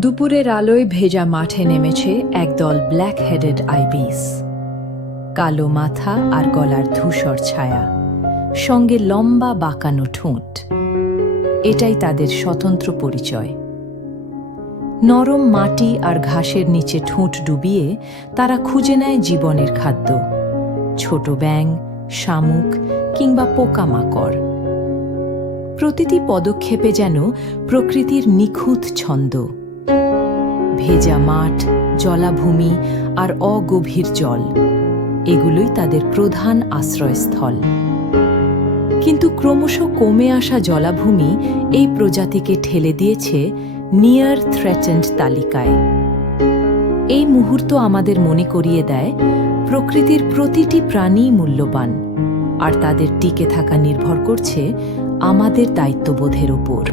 দুপুরের আলোয় ভেজা মাঠে নেমেছে একদল ব্ল্যাক হেডেড আইবিস। কালো মাথা আর গলার ধূসর ছায়া, সঙ্গে লম্বা বাঁকানো ঠোঁট। এটাই তাদের স্বতন্ত্র পরিচয়। নরম মাটি আর ঘাসের নিচে ঠোঁট ডুবিয়ে তারা খুঁজে নেয় জীবনের খাদ্য, ছোট ব্যাঙ, শামুক কিংবা পোকামাকড়। প্রতিটি পদক্ষেপে যেন প্রকৃতির নিখুঁত ছন্দ। ভেজা মাঠ, জলাভূমি আর অগভীর জল, এগুলোই তাদের প্রধান আশ্রয়স্থল। কিন্তু ক্রমশ কমে আসা জলাভূমি এই প্রজাতিকে ঠেলে দিয়েছে নিয়ার থ্রেটেন্ড তালিকায়। এই মুহূর্ত আমাদের মনে করিয়ে দেয়, প্রকৃতির প্রতিটি প্রাণী মূল্যবান, আর তাদের টিকে থাকা নির্ভর করছে আমাদের দায়িত্ববোধের ওপর।